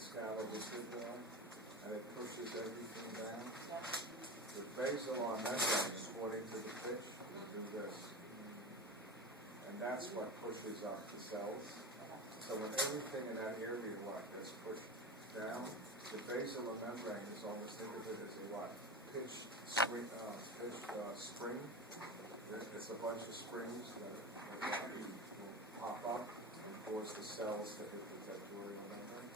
scalable and it pushes everything down. The basal on membrane, according to the pitch, will do this. And that's what pushes up the cells. So when everything in that area gets pushed down, the basal membrane is almost think of it as a pitch spring. It's a bunch of springs that will pop up and cause the cells to hit the textural membrane.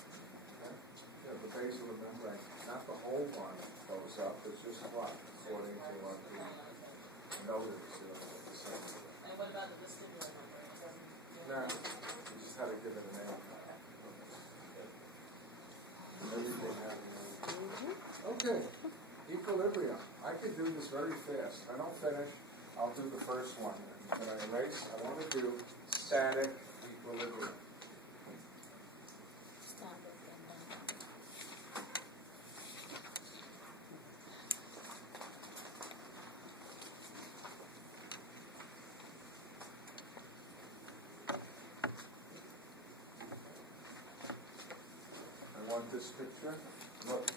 Okay? Yeah, the basal membrane, not the whole one goes up, it's just according to what we noted the same. And what about the vestibular membrane? No, we just had to give it a name. Everything had a name. Okay, equilibrium. I could do this very fast. If I don't finish, I'll do the first one. When I erase, I want to do static equilibrium. I want this picture. Look.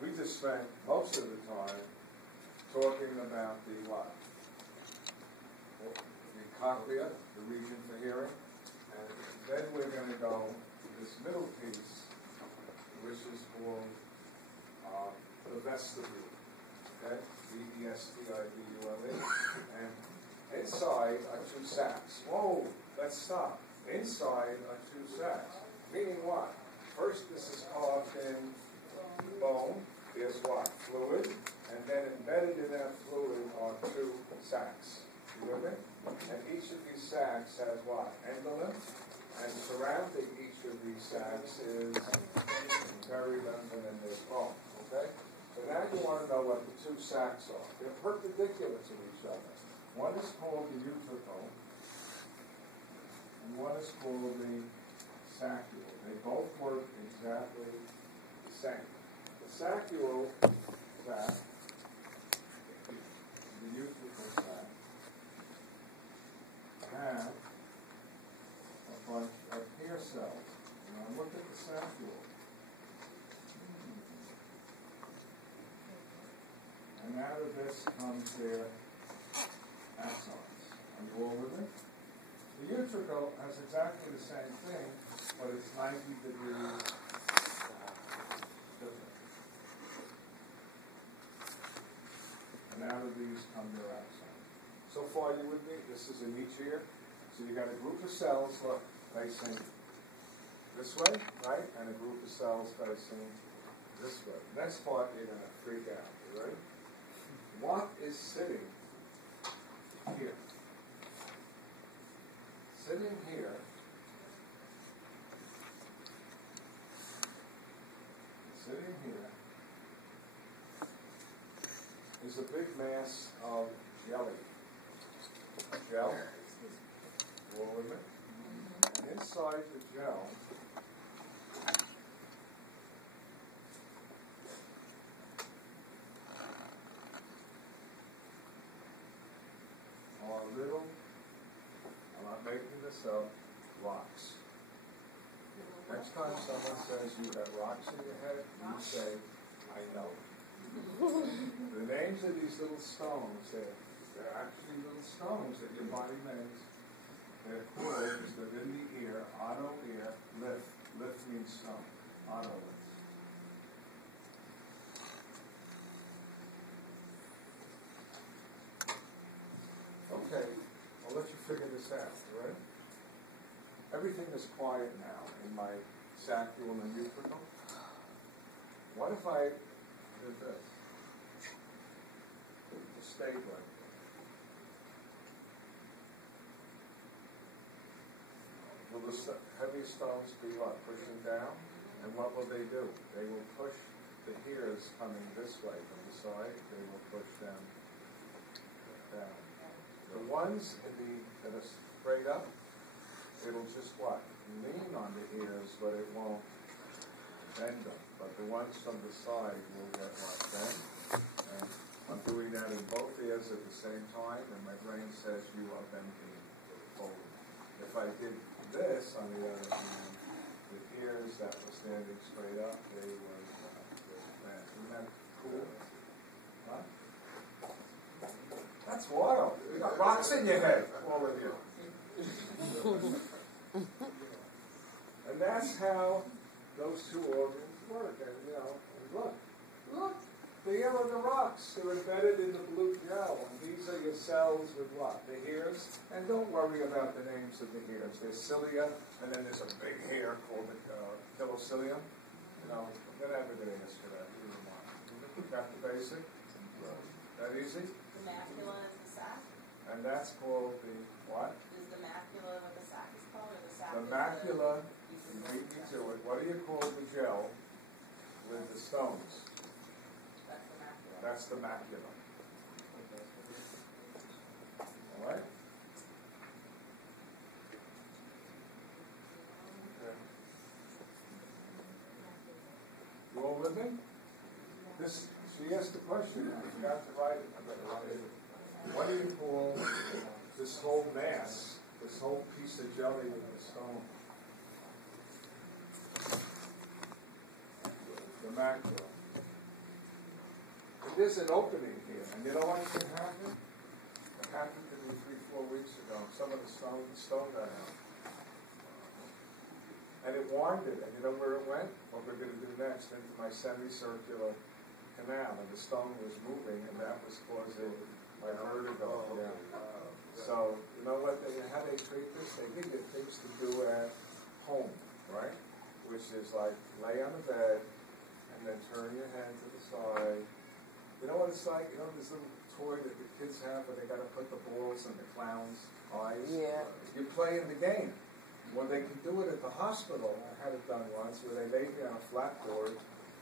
We just spent most of the time talking about the what? The cochlea, the region for hearing. And then we're going to go to this middle piece, which is called the vestibule. Okay? V-E-S-T-I-B-U-L-E. And inside are two sacs. Whoa, let's stop. Inside are two sacs. Meaning what? First, this is carved in bone. There's what? Fluid. And then embedded in that fluid are two sacs. You with me? And each of these sacs has what? Endolymph. And surrounding each of these sacs is perilymph, and then there's bone. Okay? So now you want to know what the two sacs are. They're perpendicular to each other. One is called the utricle, and one is called the saccule. They both work exactly the same. The saccule sac, the utricle sac, have a bunch of hair cells. Now look at the saccule. And out of this comes their axons. Are you all with me? The utricle has exactly the same thing, but it's 90 degrees different. And out of these come their axons. So far, you with me? This is in each ear. So you got a group of cells, look, facing this way, right? And a group of cells facing this way. Next part, you're going to freak out. You ready? What is sitting here? Sitting here is a big mass of jelly. Gel. All with it? And inside the gel are little, I'm not making this up, rocks. Next time someone says you have rocks in your head, you say, I know. The names of these little stones, they're actually little stones that your body makes. They're cords that are in the ear, otto-ear, lift. Lift means stone. Otto-lift. Okay, I'll let you figure this out, all right? Everything is quiet now in my saccule and utricle. What if I did this? Just stayed like this. Will the heavy stones be what? Pushing down? And what will they do? They will push the hairs coming this way from the side. They will push them down. The ones that are straight up, it'll just what? Lean on the ears, but it won't bend them. But the ones from the side will get what? Bend. And I'm doing that in both ears at the same time, and my brain says you are bending forward. If I did this, on the other hand, the ears that were standing straight up, they were bad. Isn't that cool? Huh? That's wild. You got rocks in your head, all of you. And that's how those two organs work. And look, the ear and the rocks are embedded in the blue gel. And these are your cells with what? The hairs. And don't worry about the names of the hairs. There's cilia, and then there's a big hair called the pilocilium. I'm going to have a good answer for that. Got the basic? That easy? The macula is the sac? And that's called the what? Is the macula what the sac is called, or the sac The is macula, the you beat me to it. What do you call the gel with the stones? That's the macula. That's the macula. All right? Okay. You all with me? She asked the question, and you forgot to write it. What do you call this whole mass, this whole piece of jelly with the stone? The macula. And there's an opening here, and you know what can happen? It happened to me 3-4 weeks ago. Some of the stone got out. And it warmed it, and you know where it went? What we're going to do next, into my semicircular canal, and the stone was moving, and that was causing my vertigo. Yeah. So, you know what? How they treat this? They give you things to do at home, right? Which is like lay on the bed, and then turn your head to the side. You know what it's like? You know this little toy that the kids have where they got to put the balls in the clown's eyes? Yeah. You play in the game. Well, they can do it at the hospital. I had it done once where they laid me on a flat board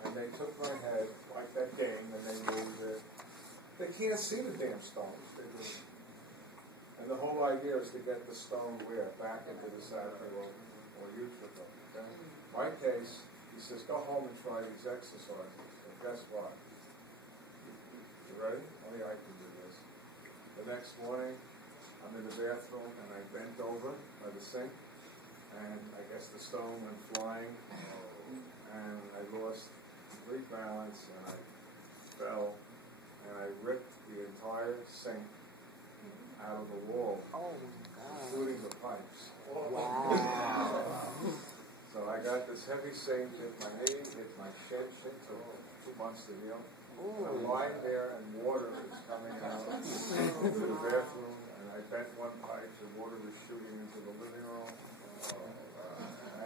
and they took my head like that game and they moved it. They can't see the damn stones. They do. And the whole idea is to get the stone where? Back into the sacral or utricle. Okay? My case, he says, go home and try these exercises. And guess what? You ready? Only I can do this. The next morning, I'm in the bathroom and I bent over by the sink. And I guess the stone went flying, and I lost complete balance, and I fell, and I ripped the entire sink out of the wall, including the pipes. Wow. So I got this heavy sink, hit my knee, hit my shin, took 2 months to heal. And I'm lying there, and water is coming out into the bathroom, and I bent one pipe, the water was shooting into the living room.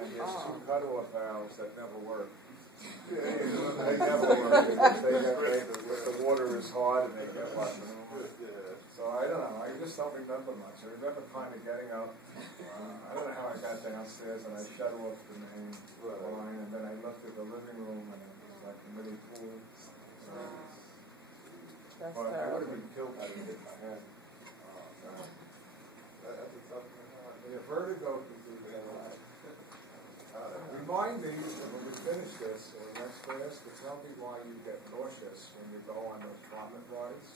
And there's 2 cut-off valves that never work. They never work. The water is hard and they get what? So I don't know. I just don't remember much. I remember kind of getting up. I don't know how I got downstairs and I shut off the main line and then I looked at the living room and it was like a mini pool. That's But I would have terrible. been killed if I didn't hit my head. That's a tough one. The vertigo can do that. Remind me when we finish this or next class to tell me why you get nauseous when you go on those vomit rides.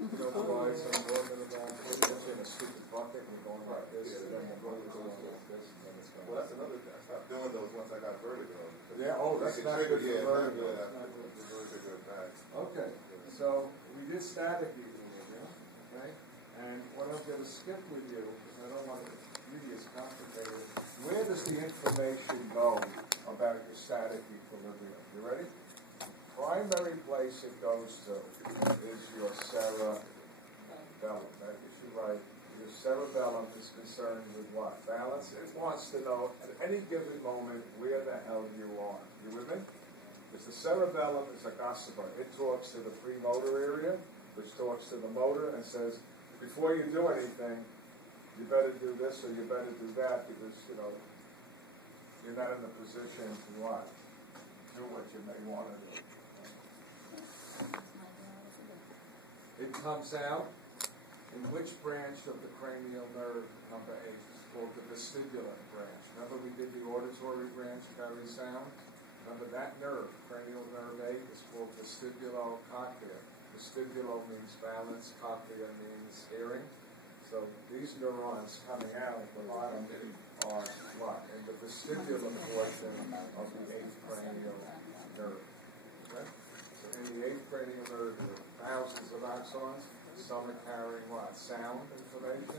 You know the rides I'm talking about? They put you in a stupid bucket and you're going like this, and then you go like this, and then it's going. Well, that's another thing. I stopped doing those once I got vertigo. Yeah, oh, that's not good for vertigo. Yeah, that's not good for vertigo. Okay, so we did static equilibrium, okay? And what I'm going to skip with you, because I don't want to really is complicated, where does the information go about your static equilibrium? You ready? Primary place it goes to is your cerebellum. That is right. Your cerebellum is concerned with what? Balance. It wants to know at any given moment where the hell you are. You with me? Because the cerebellum is a gossiper. It talks to the premotor area, which talks to the motor and says, before you do anything, you better do this or you better do that because, you're not in the position to what? Do what you may want to do. It comes out in which branch of the cranial nerve, number 8, is called the vestibular branch. Remember we did the auditory branch carries sound? Remember that nerve, cranial nerve 8, is called vestibulocochlear. Vestibulo means balance, cochlear means hearing. So these neurons coming out at the bottom are what? In the vestibular portion of the eighth cranial nerve. Okay? So in the eighth cranial nerve, there are thousands of axons. Some are carrying what? Sound information.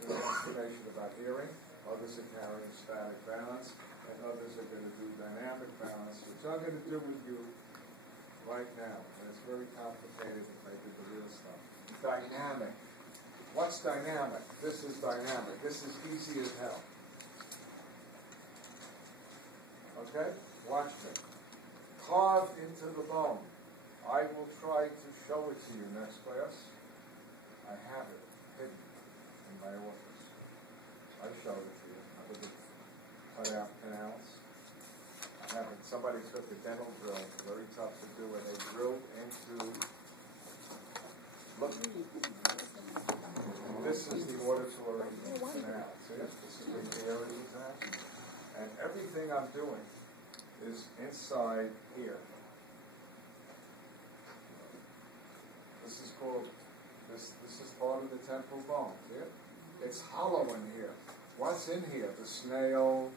There's information about hearing. Others are carrying static balance. And others are going to do dynamic balance, which I'm going to do with you right now. And it's very complicated if I did the real stuff. Dynamic. What's dynamic? This is dynamic. This is easy as hell. Okay? Watch me. Carved into the bone. I will try to show it to you next class. I have it hidden in my office. I showed it to you. I would have cut out canals. I haven't. Somebody took a dental drill, very tough to do, and they drilled into. Look. This is the auditory canal. See it? This is where the air is at. And everything I'm doing is inside here. This is called, this is part of the temporal bone. See it? It's hollow in here. What's in here? The snail,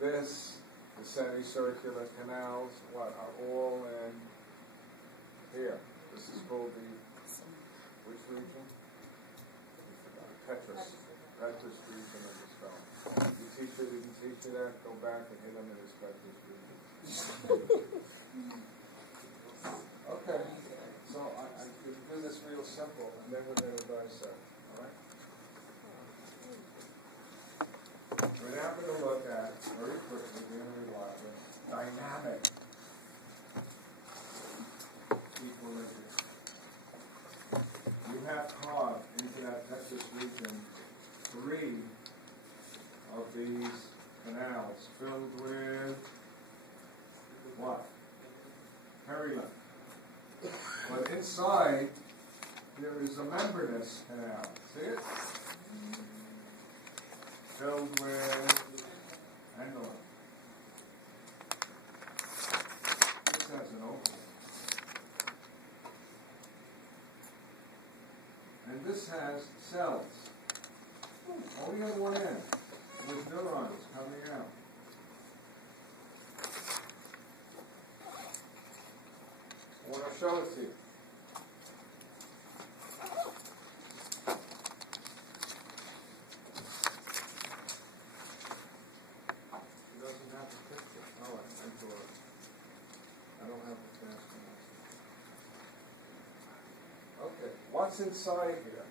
this, the semicircular canals, what, are all in here. This is called the, which region? Petrous. Petrous region of the skull. Your teacher didn't teach you that? Go back and hit him in his petrous region. Okay. So I can do this real simple, and then we're going to dissect. All right? We're now going to look at, very quickly, dynamic equilibrium. You have carved into that petrous region 3 of these canals filled with what? Perilymph. But inside, there is a membranous canal. See it? Filled with endolin. This has an opening. And this has cells. Only on one end, with neurons coming out. I want to show it to you. He doesn't have the picture. Oh, I don't have the fast enough. Okay, what's inside here?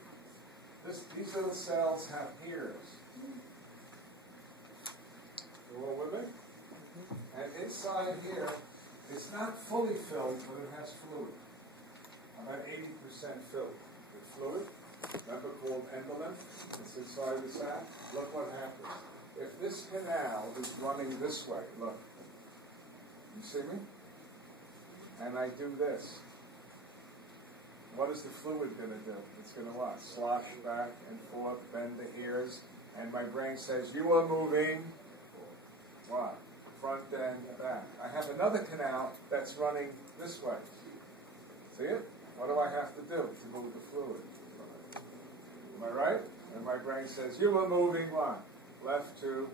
These little cells have ears. You all with me? And inside here, it's not fully filled, but it has fluid. About 80% filled with fluid. Remember called endolymph? It's inside the sac. Look what happens. If this canal is running this way, look. You see me? And I do this. What is the fluid going to do? It's going to what? Slosh back and forth, bend the ears, and my brain says, you are moving, what? Front and back. I have another canal that's running this way. See it? What do I have to do to move the fluid? Am I right? And my brain says, you are moving what? Left to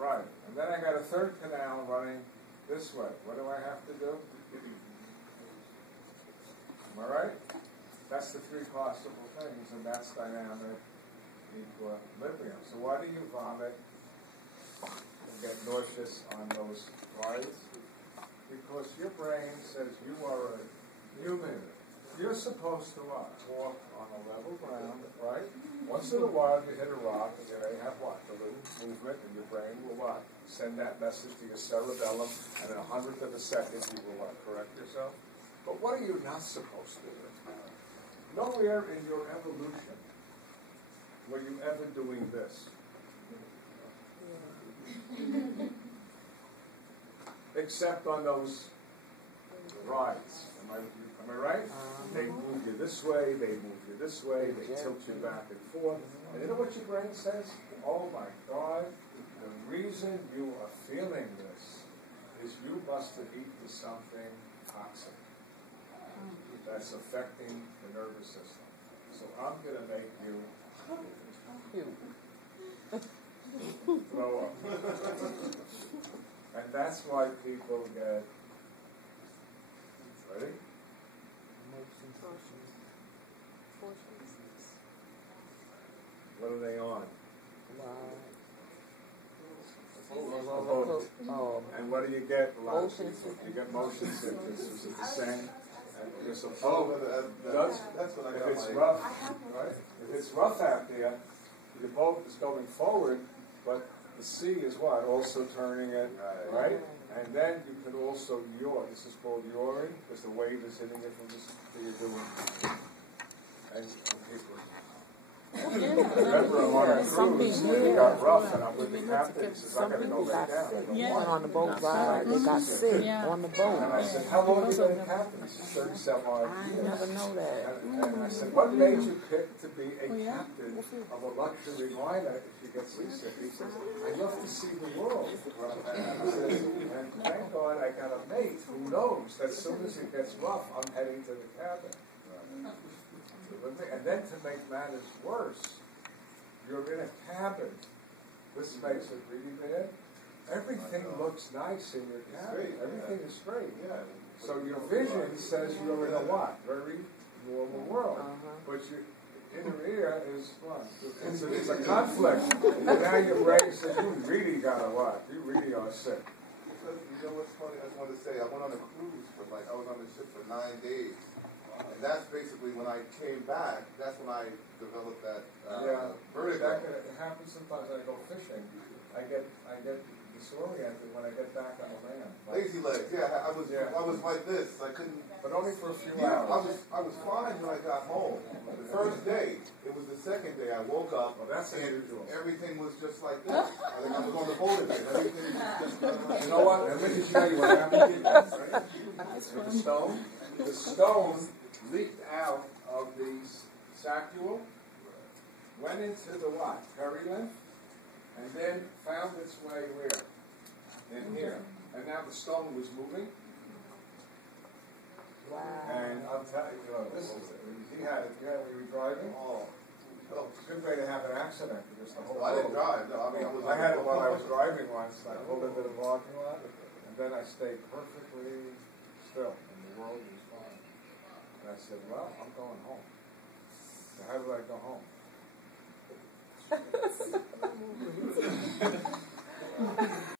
right. And then I got a third canal running this way. What do I have to do? Am I right? That's the 3 possible things, and that's dynamic equilibrium. So why do you vomit and get nauseous on those rides? Because your brain says you are a human. You're supposed to what? Walk on a level ground, right? Once in a while you hit a rock, and you may have what? A little movement, and your brain will what? Send that message to your cerebellum, and in 1/100 of a second you will what? Correct yourself? But what are you not supposed to do? Nowhere in your evolution were you ever doing this. Except on those rides. Am I right? They move you this way, they move you this way, they tilt you back and forth. And you know what your brain says? Oh my God, the reason you are feeling this is you must have eaten something toxic that's affecting the nervous system. So I'm going to make you throw up. that's why people get, ready? What are they on? Oh, And what do you get? A lot of Motion people? sickness. You get motion sickness. Is it the same? And you're Oh, supposed, that's when I if got it's my. rough, right? If it's rough out there, your boat is going forward, but the sea is what? Also turning it, right? And then you can also yaw. This is called yawing, because the wave is hitting it from this, that you're doing. And people. I remember I'm on a cruise, and it got rough, and I'm with the captain. He says, I gotta go back down. I go, yeah. "Why?" On the boat ride, they got sick on the boat. And I said, how long have you been a captain? He said, 37 odd I years. never know that. And I said, what made you pick to be a captain of a luxury liner if you get seasick? He says, I love to see the world. I said, and thank God I got a mate who knows that as soon as it gets rough, I'm heading to the cabin. And then to make matters worse, you're in a cabin. This makes it really bad. Everything looks nice in your cabin. Everything is straight. Yeah. So your vision says you're in a what? Very normal world. But your inner ear is what? It's a conflict. And now your brain says, you really got a what? You really are sick. Because you know what's funny? I just want to say, I went on a cruise for I was on the ship for 9 days. And that's basically when I came back, that's when I developed that vertigo. It happens sometimes when I go fishing. I get disoriented when I get back on the land. Lazy legs, I was like this. I couldn't. But only for a few Yeah, hours. I was fine when I got home. The first day, it was the second day I woke up. Well, that's and unusual. everything was just like this. I think I was on the boat again. Everything was just. You know what? Let me tell you what happened with the stone. The stone leaked out of the saccule, went into the what? Perilymph, and then found its way where? In here. And now the stone was moving. Wow. And I'm telling you, this is it. He had it. You had we were driving. Oh, It's a good way to have an accident because the whole. I didn't drive. No, I mean I had it while I was driving once. I pulled into the parking lot, and then I stayed perfectly still, and the world was fine. And I said, "Well, I'm going home. So how do I go home?"